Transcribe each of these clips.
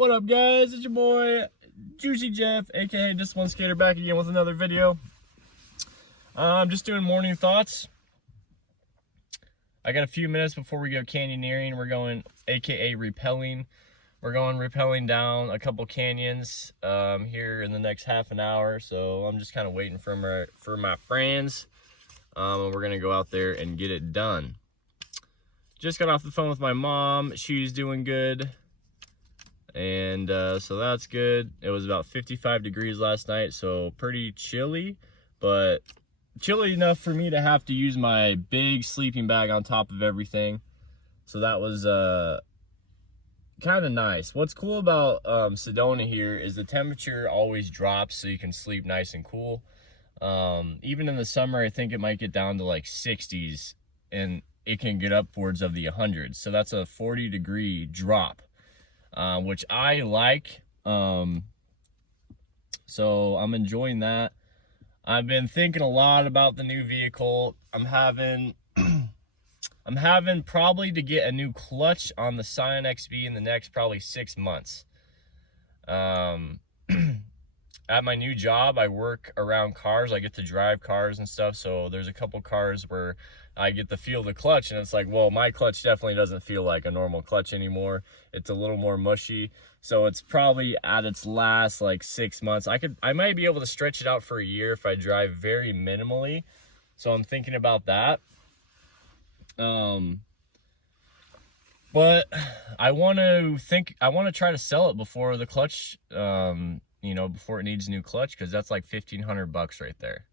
What up, guys? It's your boy Juicy Jeff, aka Discipline Skater, back again with another video. I'm just doing morning thoughts. I got a few minutes before we go canyoneering. We're going, aka rappelling. We're going rappelling down a couple canyons here in the next half an hour. So I'm just kind of waiting for my friends, and we're gonna go out there and get it done. Just got off the phone with my mom. She's doing good. And so that's good. It was about 55 degrees last night, so pretty chilly, but chilly enough for me to have to use my big sleeping bag on top of everything. So that was kind of nice. What's cool about Sedona here is the temperature always drops, so you can sleep nice and cool. Even in the summer, I think it might get down to like 60s, and it can get upwards of the 100s. So that's a 40-degree drop, which I like. So I'm enjoying that. I've been thinking a lot about the new vehicle. I'm having probably to get a new clutch on the Scion XB in the next probably 6 months. At my new job, I work around cars. I get to drive cars and stuff. So there's a couple cars where I get to feel the clutch, and it's like, well, my clutch definitely doesn't feel like a normal clutch anymore. It's a little more mushy. So it's probably at its last like 6 months. I might be able to stretch it out for a year if I drive very minimally. So I'm thinking about that. But I want to try to sell it before the clutch, before it needs a new clutch, because that's like $1,500 right there.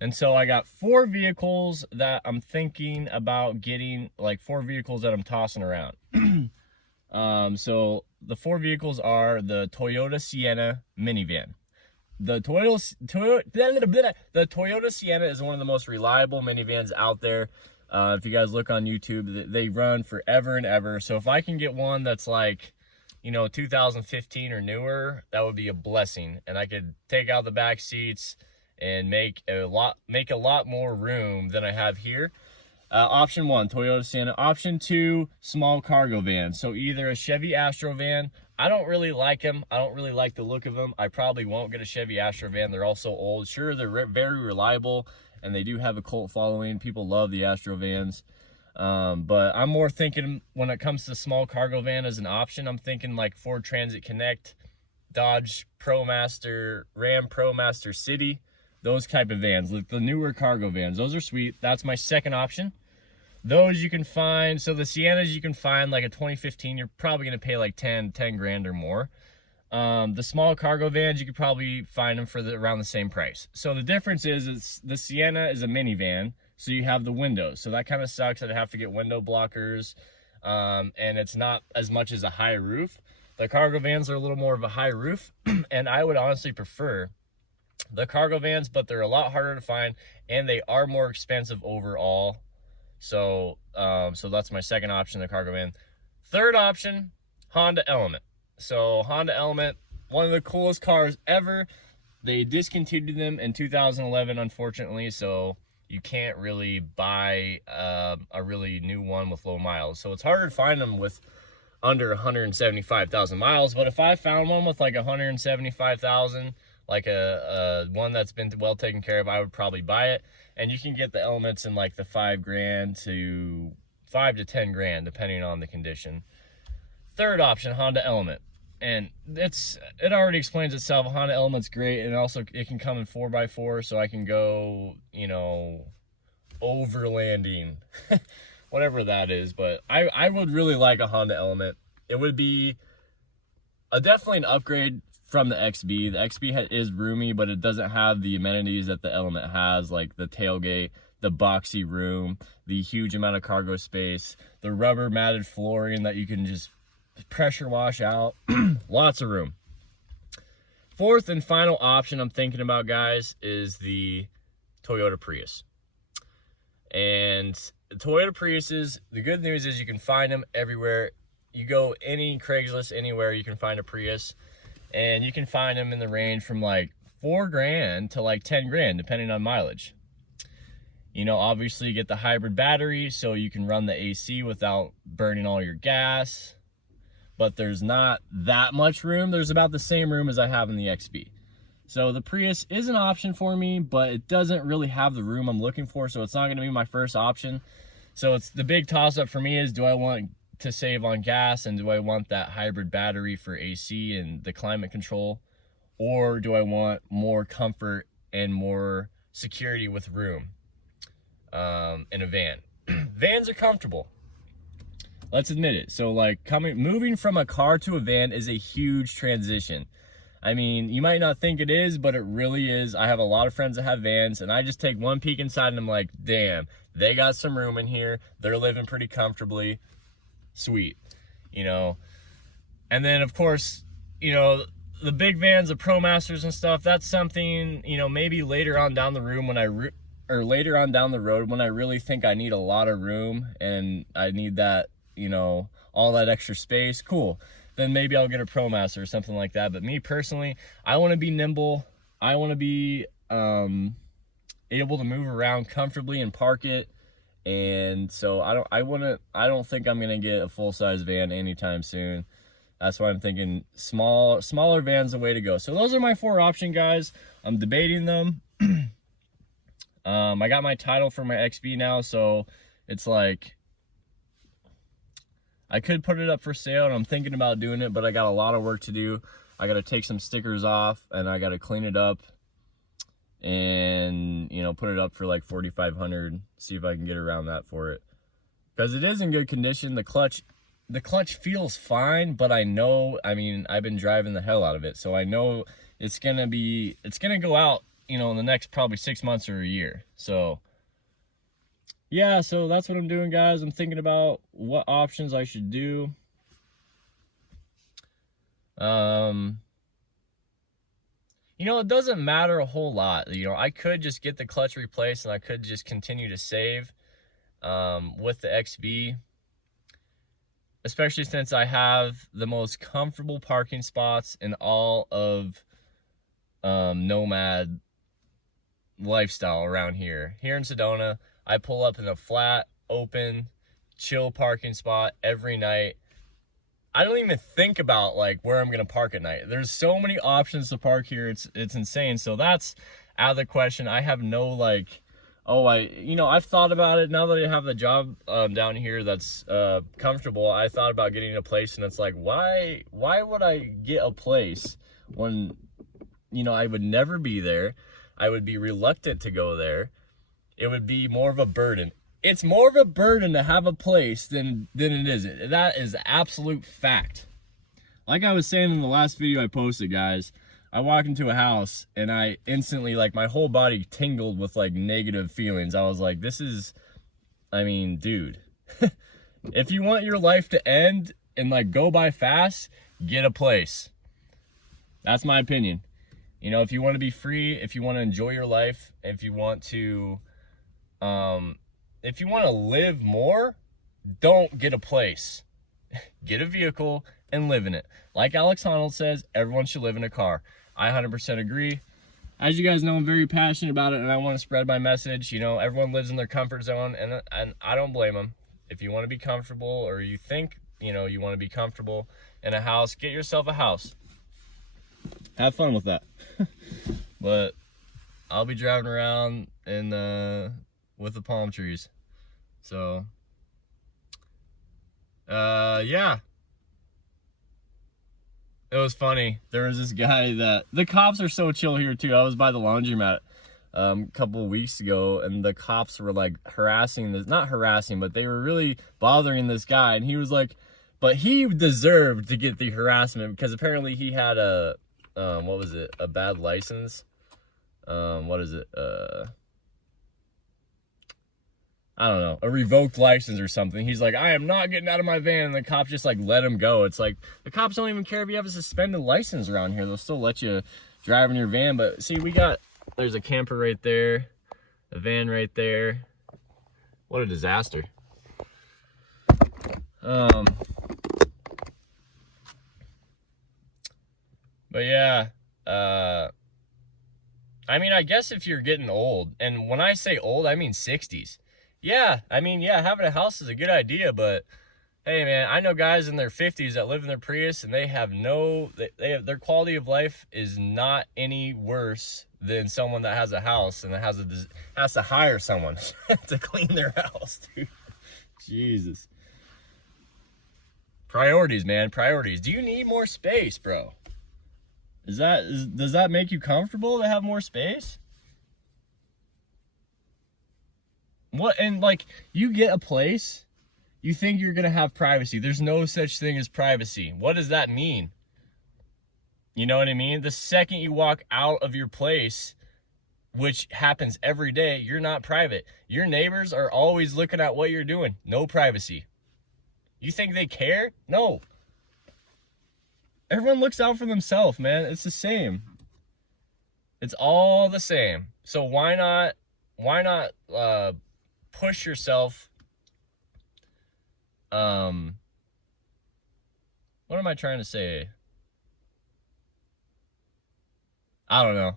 And so I got 4 vehicles that I'm thinking about getting, like 4 vehicles that I'm tossing around. So the 4 vehicles are the Toyota Sienna minivan. The Toyota Sienna is one of the most reliable minivans out there. If you guys look on YouTube, they run forever and ever. So if I can get one that's like, 2015 or newer, that would be a blessing. And I could take out the back seats and make a lot more room than I have here. Option 1, Toyota Sienna. Option 2, small cargo van. So either a Chevy Astro van. I don't really like them. I don't really like the look of them. I probably won't get a Chevy Astro van. They're all so old. Sure, they're very reliable, and they do have a cult following. People love the Astro vans. But I'm more thinking when it comes to small cargo van as an option, I'm thinking like Ford Transit Connect, Dodge ProMaster, Ram ProMaster City, those type of vans, like the newer cargo vans. Those are sweet. That's my second option. Those you can find, so the Siennas you can find like a 2015, you're probably going to pay like 10 grand or more. The small cargo vans, you could probably find them for around the same price. So the difference is the Sienna is a minivan, so you have the windows. So that kind of sucks that I have to get window blockers, and it's not as much as a high roof. The cargo vans are a little more of a high roof, and I would honestly prefer the cargo vans, but they're a lot harder to find, and they are more expensive overall. So that's my second option, the cargo van. Third option, Honda Element. So Honda Element, one of the coolest cars ever. They discontinued them in 2011, unfortunately, so you can't really buy a really new one with low miles. So it's harder to find them with under 175,000 miles. But if I found one with like 175,000, like a one that's been well taken care of, I would probably buy it. And you can get the Elements in like the 5 grand to 5 to 10 grand, depending on the condition. Third option, Honda Element. And it already explains itself. Honda Element's great, and also it can come in 4x4, so I can go, overlanding, whatever that is. But I would really like a Honda Element. It would be definitely an upgrade from the XB. The XB is roomy, but it doesn't have the amenities that the Element has, like the tailgate, the boxy room, the huge amount of cargo space, the rubber matted flooring that you can just pressure wash out. Lots of room. Fourth and final option I'm thinking about, guys, is the Toyota Prius. And the Toyota Priuses, the good news is you can find them everywhere. You go any Craigslist, anywhere, you can find a Prius. And you can find them in the range from like 4 grand to like 10 grand, depending on mileage. Obviously you get the hybrid battery, so you can run the AC without burning all your gas. but there's not that much room. There's about the same room as I have in the XB. So the Prius is an option for me, but it doesn't really have the room I'm looking for, so it's not going to be my first option. So it's the big toss-up for me is, do I want to save on gas, and do I want that hybrid battery for AC and the climate control, or do I want more comfort and more security with room in a van? Vans are comfortable. Let's admit it. So like moving from a car to a van is a huge transition. I mean, you might not think it is, but it really is. I have a lot of friends that have vans, and I just take one peek inside and I'm like, damn, they got some room in here. They're living pretty comfortably. Sweet, you know. And then of course, you know, the big vans, the ProMasters and stuff, that's something, you know, maybe later on down the road when I really think I need a lot of room and I need that, you know, all that extra space, cool. Then maybe I'll get a ProMaster or something like that. But me personally, I want to be nimble. I want to be able to move around comfortably and park it. And so I don't think I'm gonna get a full-size van anytime soon. That's why I'm thinking smaller van's the way to go. So those are my 4 options, guys. I'm debating them. I got my title for my XB now, so it's like I could put it up for sale, and I'm thinking about doing it, but I got a lot of work to do. I got to take some stickers off, and I got to clean it up, and you know, put it up for like $4,500. See if I can get around that for it, because it is in good condition. The clutch feels fine, but I know, I mean, I've been driving the hell out of it, so I know it's gonna go out, you know, in the next probably 6 months or a year. So yeah, so that's what I'm doing, guys. I'm thinking about what options I should do. You know, it doesn't matter a whole lot. You know, I could just get the clutch replaced and I could just continue to save with the XB, especially since I have the most comfortable parking spots in all of Nomad lifestyle around here. Here in Sedona, I pull up in a flat, open, chill parking spot every night. I don't even think about like where I'm gonna park at night. There's so many options to park here. It's insane. So that's out of the question. I have no like, I've thought about it now that I have the job down here that's comfortable. I thought about getting a place, and it's like, why would I get a place when, you know, I would never be there? I would be reluctant to go there. It would be more of a burden. It's more of a burden to have a place than it is. That is absolute fact. Like I was saying in the last video I posted, guys, I walk into a house and I instantly, like, my whole body tingled with like negative feelings. I was like, dude, if you want your life to end and like go by fast, get a place. That's my opinion. You know, if you want to be free, if you want to enjoy your life, if you want to live more, don't get a place. Get a vehicle and live in it. Like Alex Honnold says, everyone should live in a car. I 100% agree. As you guys know, I'm very passionate about it, and I want to spread my message. You know, everyone lives in their comfort zone, and I don't blame them. If you want to be comfortable, or you think, you know, you want to be comfortable in a house, get yourself a house. Have fun with that. But I'll be driving around with the palm trees. So yeah, it was funny. There was this guy that, the cops are so chill here too. I was by the laundromat a couple of weeks ago, and the cops were like not harassing, but they were really bothering this guy, and he was like, but he deserved to get the harassment because apparently he had a a bad license. I don't know, a revoked license or something. He's like, I am not getting out of my van, and the cops just like let him go. It's like, the cops don't even care if you have a suspended license around here. They'll still let you drive in your van. But see, there's a camper right there, a van right there. What a disaster. But yeah, I mean, I guess if you're getting old, and when I say old, I mean 60s. Yeah, I mean, yeah, having a house is a good idea, but Hey man, I know guys in their 50s that live in their Prius and they have their quality of life is not any worse than someone that has a house and that has to hire someone to clean their house, dude. Jesus. Priorities, man, priorities. Do you need more space, bro? Does that make you comfortable to have more space? What, and like, you get a place, you think you're gonna have privacy. There's no such thing as privacy. What does that mean? You know what I mean? The second you walk out of your place, which happens every day, you're not private. Your neighbors are always looking at what you're doing. No privacy. You think they care? No. Everyone looks out for themselves, man. It's the same. It's all the same. So why not push yourself? What am I trying to say? I don't know.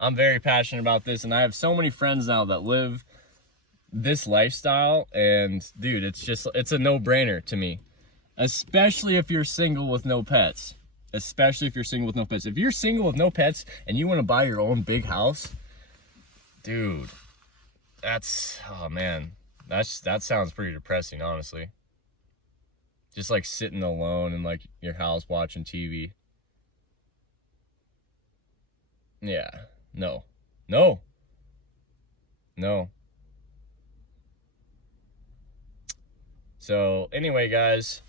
I'm very passionate about this, and I have so many friends now that live this lifestyle, and dude, it's a no-brainer to me. Especially if you're single with no pets. Especially if you're single with no pets. If you're single with no pets and you want to buy your own big house, dude, oh man, that sounds pretty depressing, honestly. Just like sitting alone in like your house watching TV. Yeah, no. So anyway, guys,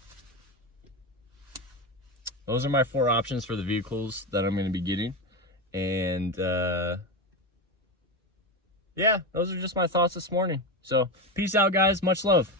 those are my 4 options for the vehicles that I'm going to be getting. And yeah, those are just my thoughts this morning. So peace out, guys. Much love.